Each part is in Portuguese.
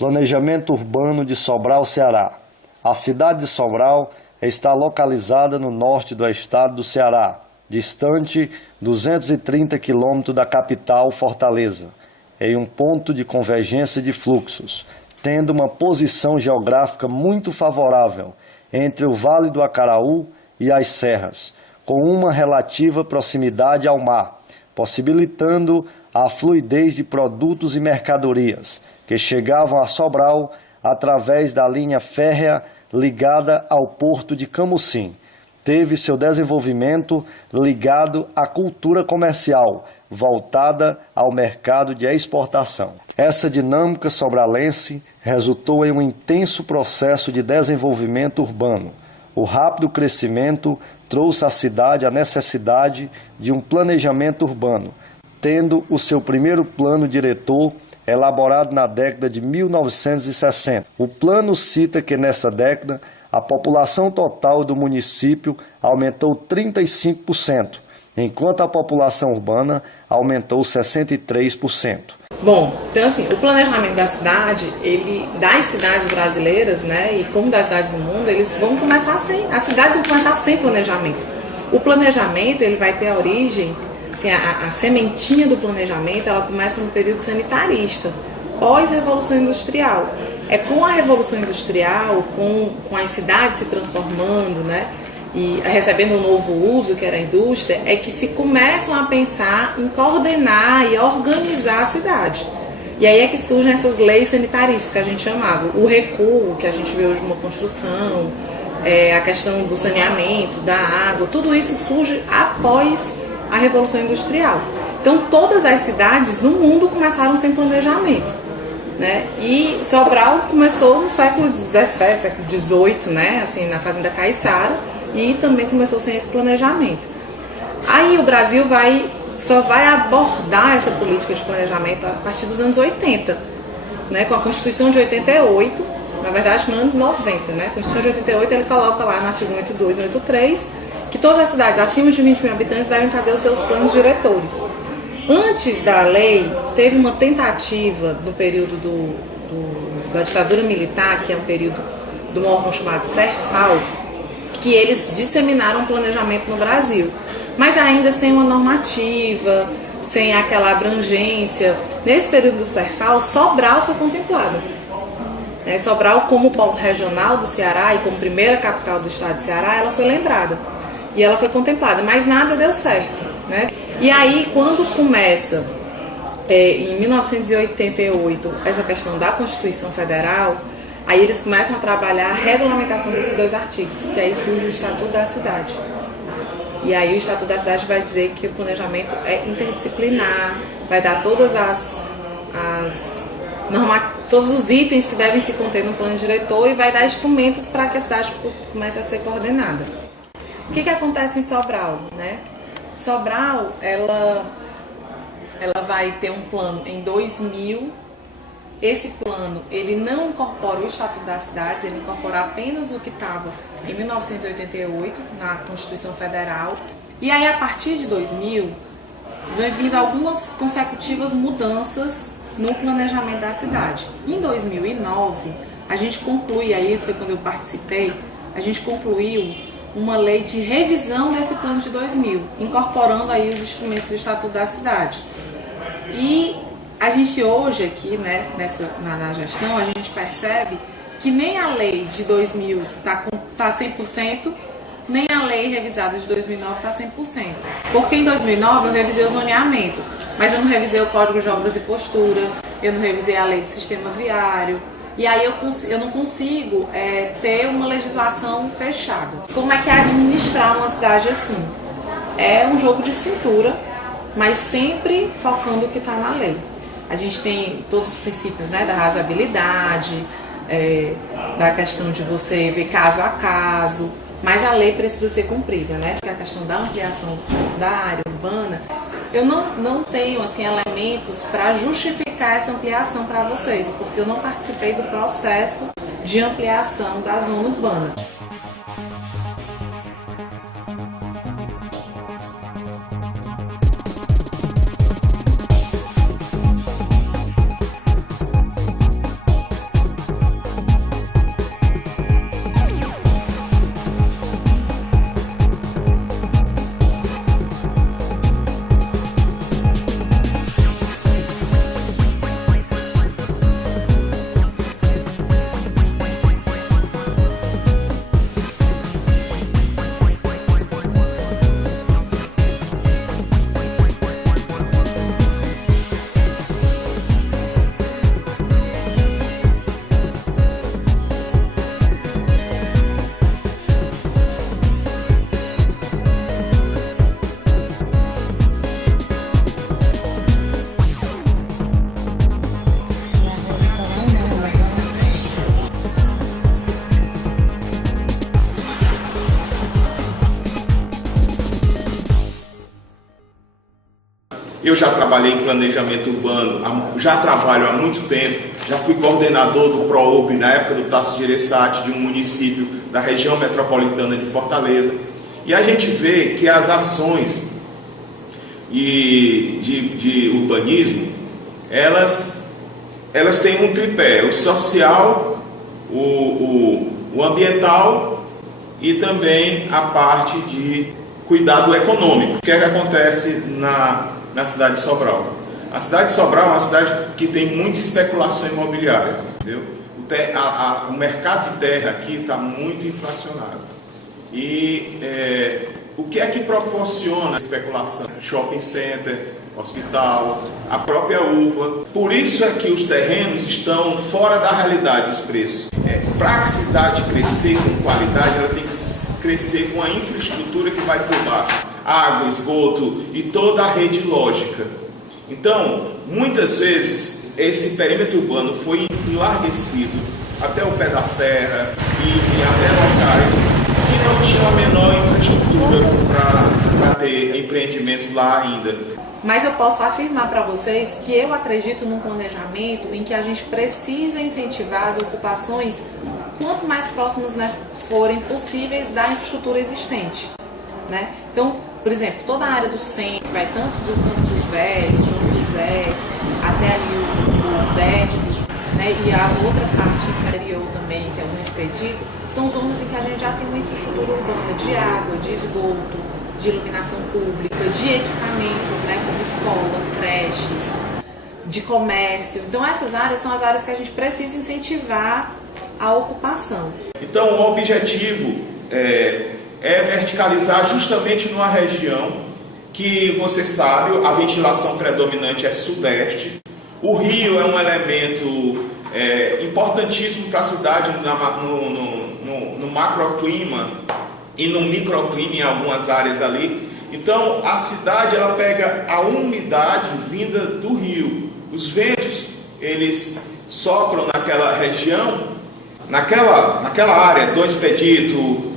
Planejamento urbano de Sobral, Ceará. A cidade de Sobral está localizada no norte do estado do Ceará, distante 230 quilômetros da capital, Fortaleza, em um ponto de convergência de fluxos, tendo uma posição geográfica muito favorável entre o Vale do Acaraú e as serras, com uma relativa proximidade ao mar, possibilitando a fluidez de produtos e mercadorias que chegavam a Sobral através da linha férrea ligada ao porto de Camusim. Teve seu desenvolvimento ligado à cultura comercial, voltada ao mercado de exportação. Essa dinâmica sobralense resultou em um intenso processo de desenvolvimento urbano. O rápido crescimento trouxe à cidade a necessidade de um planejamento urbano, tendo o seu primeiro plano diretor elaborado na década de 1960. O plano cita que nessa década a população total do município aumentou 35%, enquanto a população urbana aumentou 63%. Bom, então assim, o planejamento da cidade, das cidades brasileiras, né, e como das cidades do mundo, as cidades vão começar sem planejamento. O planejamento, ele vai ter a origem, assim, a sementinha do planejamento, ela começa no período sanitarista, pós-revolução industrial. É com a revolução industrial, com as cidades se transformando, né, e recebendo um novo uso, que era a indústria, é que se começam a pensar em coordenar e organizar a cidade. E aí é que surgem essas leis sanitaristas que a gente chamava. O recuo, que a gente vê hoje numa construção, a questão do saneamento, da água, tudo isso surge após a Revolução Industrial. Então todas as cidades no mundo começaram sem planejamento, né? E Sobral começou no século XVII, século XVIII, né? Assim, na Fazenda Caiçara, e também começou sem esse planejamento. Aí o Brasil só vai abordar essa política de planejamento a partir dos anos 80, né? Com a Constituição de 88, na verdade nos anos 90, né? A Constituição de 88 ele coloca lá no artigo 182 e 183 que todas as cidades acima de 20 mil habitantes devem fazer os seus planos diretores. Antes da lei, teve uma tentativa no período da ditadura militar, que é um período de um órgão chamado Serfal, que eles disseminaram um planejamento no Brasil, mas ainda sem uma normativa, sem aquela abrangência. Nesse período do Serfal, Sobral foi contemplada. Sobral, como polo regional do Ceará e como primeira capital do estado de Ceará, ela foi lembrada. E ela foi contemplada, mas nada deu certo, né? E aí, quando começa, em 1988, essa questão da Constituição Federal, aí eles começam a trabalhar a regulamentação desses dois artigos, que aí surge o Estatuto da Cidade. E aí o Estatuto da Cidade vai dizer que o planejamento é interdisciplinar, vai dar todos os itens que devem se conter no plano diretor e vai dar instrumentos para que a cidade comece a ser coordenada. O que acontece em Sobral, né? Sobral, ela vai ter um plano em 2000. Esse plano, ele não incorpora o Estatuto das Cidades, ele incorpora apenas o que estava em 1988, na Constituição Federal. E aí, a partir de 2000, vem vindo algumas consecutivas mudanças no planejamento da cidade. Em 2009, a gente conclui, aí foi quando eu participei, a gente concluiu uma lei de revisão desse plano de 2000, incorporando aí os instrumentos do Estatuto da Cidade. E a gente hoje aqui, né, na gestão, a gente percebe que nem a lei de 2000 está 100%, nem a lei revisada de 2009 está 100%. Porque em 2009 eu revisei o zoneamento, mas eu não revisei o Código de Obras e Postura, eu não revisei a lei do sistema viário, e aí eu não consigo ter uma legislação fechada. Como é que é administrar uma cidade assim? É um jogo de cintura, mas sempre focando o que está na lei. A gente tem todos os princípios, né, da razoabilidade, da questão de você ver caso a caso, mas a lei precisa ser cumprida, né? Porque a questão da ampliação da área urbana, eu não tenho assim, elementos para justificar essa ampliação para vocês, porque eu não participei do processo de ampliação da zona urbana. Eu já trabalhei em planejamento urbano, já trabalho há muito tempo, já fui coordenador do ProURB na época do Tasso Gereissati, de um município da região metropolitana de Fortaleza. E a gente vê que as ações de urbanismo, elas têm um tripé: o social, o ambiental e também a parte de cuidado econômico. O que é que acontece na cidade de Sobral? A cidade de Sobral é uma cidade que tem muita especulação imobiliária, entendeu? O mercado de terra aqui está muito inflacionado. E o que é que proporciona a especulação? Shopping center, hospital, a própria uva. Por isso é que os terrenos estão fora da realidade, os preços. Para a cidade crescer com qualidade, ela tem que crescer com a infraestrutura que vai por baixo. Água, esgoto e toda a rede lógica. Então, muitas vezes, esse perímetro urbano foi enlarguecido até o pé da serra e até locais que não tinham a menor infraestrutura para ter empreendimentos lá ainda. Mas eu posso afirmar para vocês que eu acredito num planejamento em que a gente precisa incentivar as ocupações quanto mais próximas forem possíveis da infraestrutura existente, né? Então, por exemplo, toda a área do centro, vai tanto do Campo dos Velhos, do José, até ali o Derby, né? E a outra parte inferior também, que é o Expedito, são zonas em que a gente já tem uma infraestrutura urbana de água, de esgoto, de iluminação pública, de equipamentos, né, como escola, creches, de comércio. Então essas áreas são as áreas que a gente precisa incentivar a ocupação. Então o objetivo é verticalizar justamente numa região que, você sabe, a ventilação predominante é sudeste. O rio é um elemento importantíssimo para a cidade no macroclima e no microclima em algumas áreas ali. Então a cidade ela pega a umidade vinda do rio. Os ventos eles sopram naquela região, naquela área do Expedito,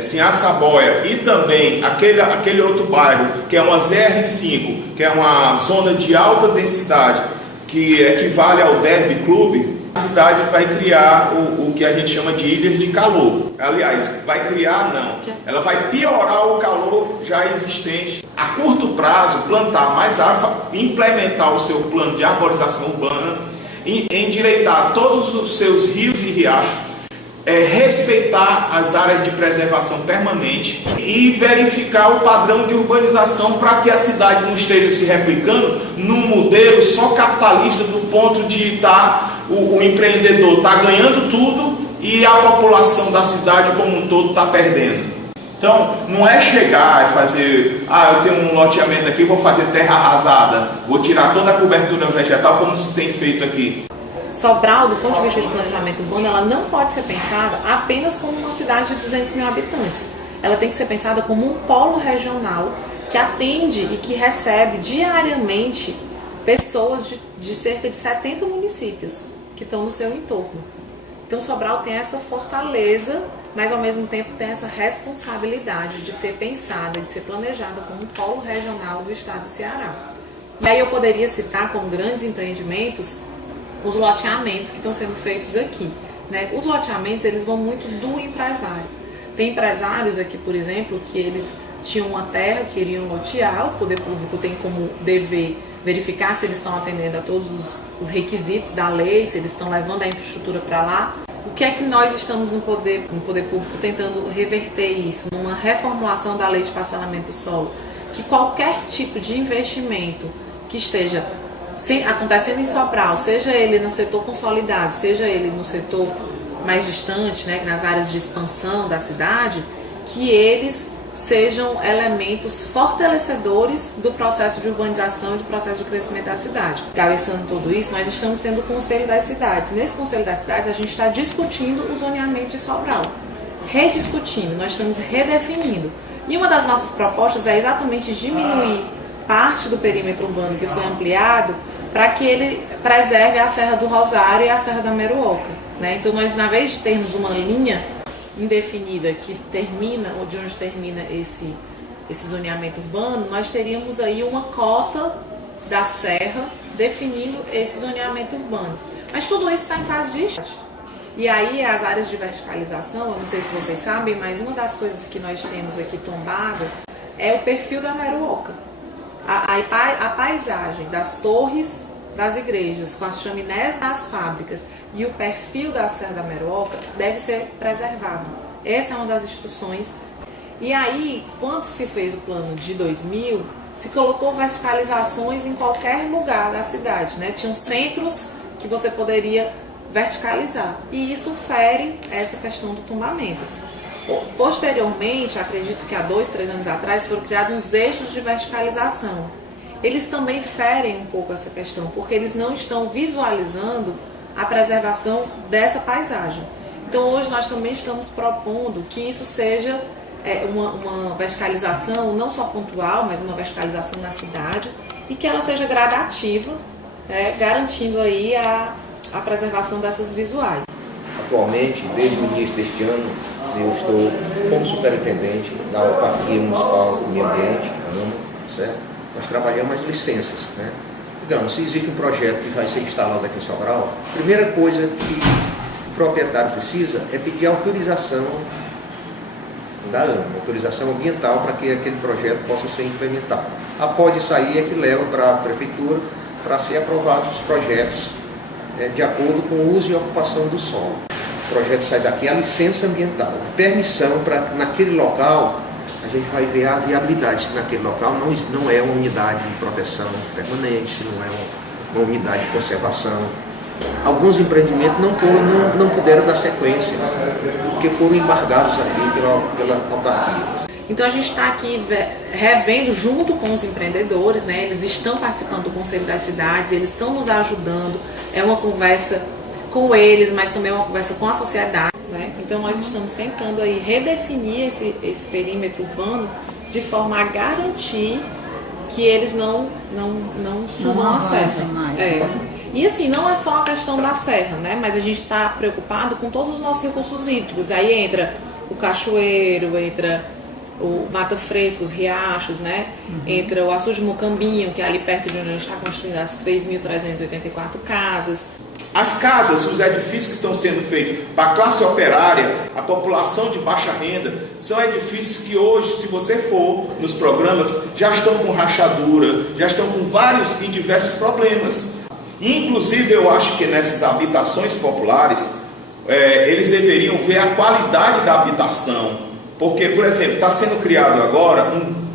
Sinhá-Saboia e também aquele outro bairro que é uma ZR5, que é uma zona de alta densidade que equivale ao Derby Club. A cidade vai criar o que a gente chama de ilhas de calor. Aliás, vai criar não, ela vai piorar o calor já existente. A curto prazo, plantar mais árvore, implementar o seu plano de arborização urbana, endireitar todos os seus rios e riachos, respeitar as áreas de preservação permanente e verificar o padrão de urbanização para que a cidade não esteja se replicando num modelo só capitalista, do ponto de o empreendedor está ganhando tudo e a população da cidade como um todo está perdendo. Então, não é chegar e fazer, eu tenho um loteamento aqui, vou fazer terra arrasada, vou tirar toda a cobertura vegetal como se tem feito aqui. Sobral, do ponto de vista de planejamento urbano, ela não pode ser pensada apenas como uma cidade de 200 mil habitantes. Ela tem que ser pensada como um polo regional que atende e que recebe diariamente pessoas de cerca de 70 municípios que estão no seu entorno. Então Sobral tem essa fortaleza, mas ao mesmo tempo tem essa responsabilidade de ser pensada, de ser planejada como um polo regional do estado do Ceará. E aí eu poderia citar como grandes empreendimentos os loteamentos que estão sendo feitos aqui, né? Os loteamentos, eles vão muito do empresário. Tem empresários aqui, por exemplo, que eles tinham uma terra, queriam lotear, o poder público tem como dever verificar se eles estão atendendo a todos os requisitos da lei, se eles estão levando a infraestrutura para lá. O que é que nós estamos no poder público tentando reverter isso, numa reformulação da lei de parcelamento do solo? Que qualquer tipo de investimento que esteja acontecendo em Sobral, seja ele no setor consolidado, seja ele no setor mais distante, né, nas áreas de expansão da cidade, que eles sejam elementos fortalecedores do processo de urbanização e do processo de crescimento da cidade. Cabeçando tudo isso, nós estamos tendo o Conselho das Cidades. Nesse Conselho das Cidades, a gente está discutindo o zoneamento de Sobral. Rediscutindo, nós estamos redefinindo. E uma das nossas propostas é exatamente diminuir parte do perímetro urbano que foi ampliado para que ele preserve a Serra do Rosário e a Serra da Meruoca, né? Então nós, na vez de termos uma linha indefinida que termina, ou de onde termina esse zoneamento urbano, nós teríamos aí uma cota da serra definindo esse zoneamento urbano. Mas tudo isso está em fase de estudo. E aí as áreas de verticalização, eu não sei se vocês sabem, mas uma das coisas que nós temos aqui tombada é o perfil da Meruoca. A paisagem das torres das igrejas, com as chaminés das fábricas e o perfil da Serra da Meruoca deve ser preservado. Essa é uma das instruções. E aí, quando se fez o plano de 2000, se colocou verticalizações em qualquer lugar da cidade, né? Tinham centros que você poderia verticalizar. E isso fere essa questão do tombamento. Posteriormente, acredito que há 2, 3 anos atrás, foram criados uns eixos de verticalização. Eles também ferem um pouco essa questão, porque eles não estão visualizando a preservação dessa paisagem. Então, hoje nós também estamos propondo que isso seja uma verticalização não só pontual, mas uma verticalização na cidade e que ela seja gradativa, garantindo aí a preservação dessas visuais. Atualmente, desde o início deste ano, eu estou como superintendente da Autarquia Municipal do Meio Ambiente, certo? Nós trabalhamos as licenças, né? Digamos, se existe um projeto que vai ser instalado aqui em Sobral, a primeira coisa que o proprietário precisa é pedir autorização da ANMA, autorização ambiental para que aquele projeto possa ser implementado. Após sair é que leva para a prefeitura para ser aprovados os projetos de acordo com o uso e ocupação do solo. O projeto sai daqui, a licença ambiental, permissão para naquele local, a gente vai ver a viabilidade, se naquele local não é uma unidade de proteção permanente, se não é uma unidade de conservação. Alguns empreendimentos não puderam dar sequência, porque foram embargados aqui pela autarquia. Então a gente está aqui revendo junto com os empreendedores, né? Eles estão participando do Conselho das Cidades, eles estão nos ajudando, é uma conversa com eles, mas também é uma conversa com a sociedade, né? Então nós estamos tentando aí redefinir esse perímetro urbano de forma a garantir que eles não subam a serra. E assim, não é só a questão da serra, né? Mas a gente está preocupado com todos os nossos recursos hídricos. Aí entra o cachoeiro, entra o Mata Fresca, os riachos, né? Entra o Açude Mocambinho, que é ali perto de onde a gente está construindo as 3.384 casas. As casas, os edifícios que estão sendo feitos para a classe operária, a população de baixa renda, são edifícios que hoje, se você for nos programas, já estão com rachadura, já estão com vários e diversos problemas. Inclusive, eu acho que nessas habitações populares, eles deveriam ver a qualidade da habitação. Porque, por exemplo, está sendo criado agora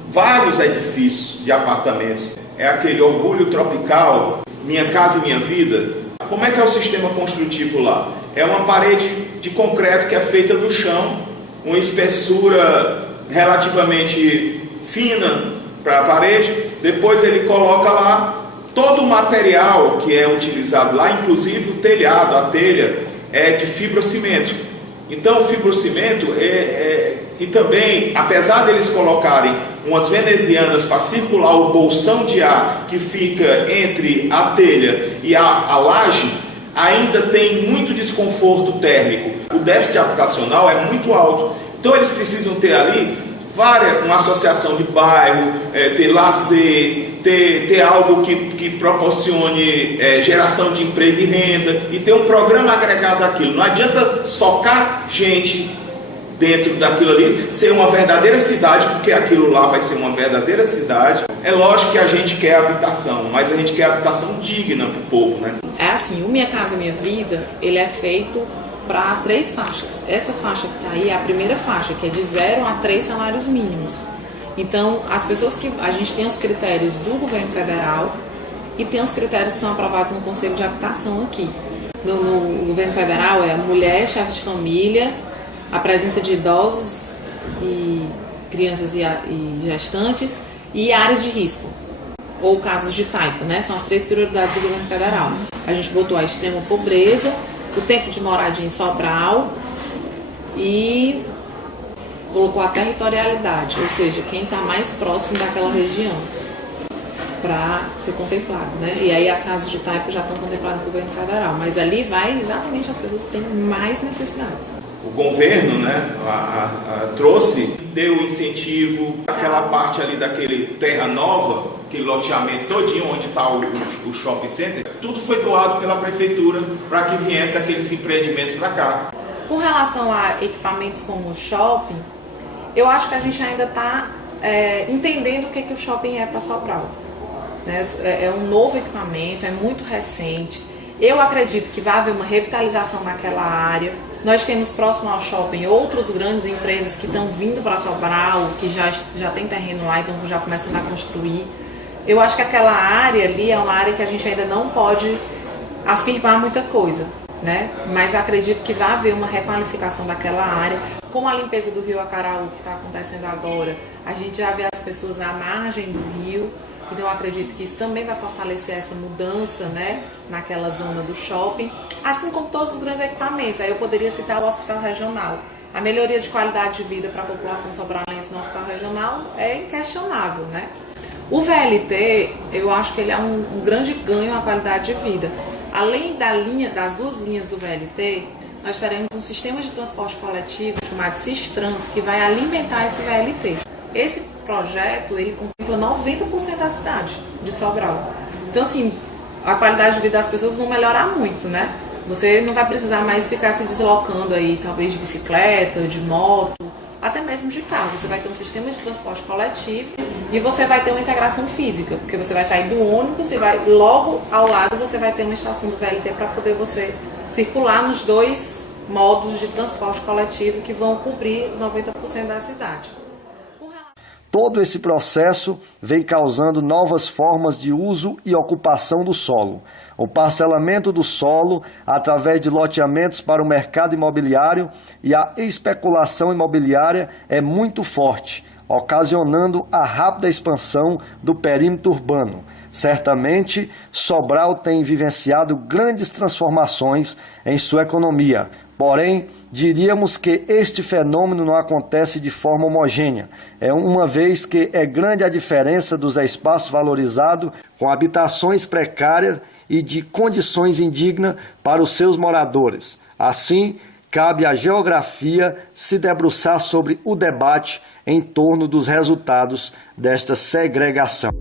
vários edifícios de apartamentos. É aquele Orgulho Tropical, Minha Casa Minha Vida. Como é que é o sistema construtivo lá? É uma parede de concreto que é feita do chão, uma espessura relativamente fina para a parede. Depois ele coloca lá todo o material que é utilizado lá, inclusive o telhado, a telha, é de fibrocimento. Então o fibrocimento e também, apesar deles colocarem umas venezianas para circular o bolsão de ar que fica entre a telha e a laje, ainda tem muito desconforto térmico. O déficit habitacional é muito alto. Então eles precisam ter ali uma associação de bairro, ter lazer, ter algo que proporcione geração de emprego e renda e ter um programa agregado àquilo. Não adianta socar gente dentro daquilo ali, ser uma verdadeira cidade, porque aquilo lá vai ser uma verdadeira cidade. É lógico que a gente quer habitação, mas a gente quer habitação digna para o povo, né? É assim, o Minha Casa Minha Vida, ele é feito para 3 faixas. Essa faixa que está aí é a primeira faixa, que é de 0 a 3 salários mínimos. Então, as pessoas que... A gente tem os critérios do governo federal e tem os critérios que são aprovados no Conselho de Habitação aqui. No governo federal é mulher, chefe de família, a presença de idosos e crianças e gestantes e áreas de risco, ou casos de taipa, né? São as 3 prioridades do governo federal. A gente botou a extrema pobreza, o tempo de moradia em Sobral e colocou a territorialidade, ou seja, quem está mais próximo daquela região para ser contemplado, né? E aí as casas de taipa já estão contempladas no governo federal, mas ali vai exatamente as pessoas que têm mais necessidades. o governo, né, trouxe, deu incentivo, aquela parte ali daquele Terra Nova, aquele loteamento todinho onde está o shopping center, tudo foi doado pela prefeitura para que viesse aqueles empreendimentos para cá. Com relação a equipamentos como o shopping, eu acho que a gente ainda está entendendo o que o shopping é para Sobral. Né? É um novo equipamento, é muito recente. Eu acredito que vai haver uma revitalização naquela área. Nós temos próximo ao shopping outras grandes empresas que estão vindo para Sobral, que já tem terreno lá, então já começando a construir. Eu acho que aquela área ali é uma área que a gente ainda não pode afirmar muita coisa, né? Mas acredito que vai haver uma requalificação daquela área. Com a limpeza do rio Acaraú, que está acontecendo agora, a gente já vê as pessoas na margem do rio. Então eu acredito que isso também vai fortalecer essa mudança, né, naquela zona do shopping, assim como todos os grandes equipamentos. Aí eu poderia citar o Hospital Regional. A melhoria de qualidade de vida para a população sobralense no Hospital Regional é inquestionável, né? O VLT, eu acho que ele é um grande ganho à qualidade de vida. Além das duas linhas do VLT, nós teremos um sistema de transporte coletivo chamado Sistrans, que vai alimentar esse VLT. Esse projeto, ele contempla 90% da cidade de Sobral. Então, assim, a qualidade de vida das pessoas vai melhorar muito, né? Você não vai precisar mais ficar se deslocando aí, talvez de bicicleta, de moto, até mesmo de carro. Você vai ter um sistema de transporte coletivo e você vai ter uma integração física, porque você vai sair do ônibus e vai logo ao lado você vai ter uma estação do VLT para poder você circular nos dois modos de transporte coletivo que vão cobrir 90% da cidade. Todo esse processo vem causando novas formas de uso e ocupação do solo. O parcelamento do solo através de loteamentos para o mercado imobiliário e a especulação imobiliária é muito forte, ocasionando a rápida expansão do perímetro urbano. Certamente, Sobral tem vivenciado grandes transformações em sua economia. Porém, diríamos que este fenômeno não acontece de forma homogênea, uma vez que é grande a diferença dos espaços valorizados com habitações precárias e de condições indignas para os seus moradores. Assim, cabe à geografia se debruçar sobre o debate em torno dos resultados desta segregação.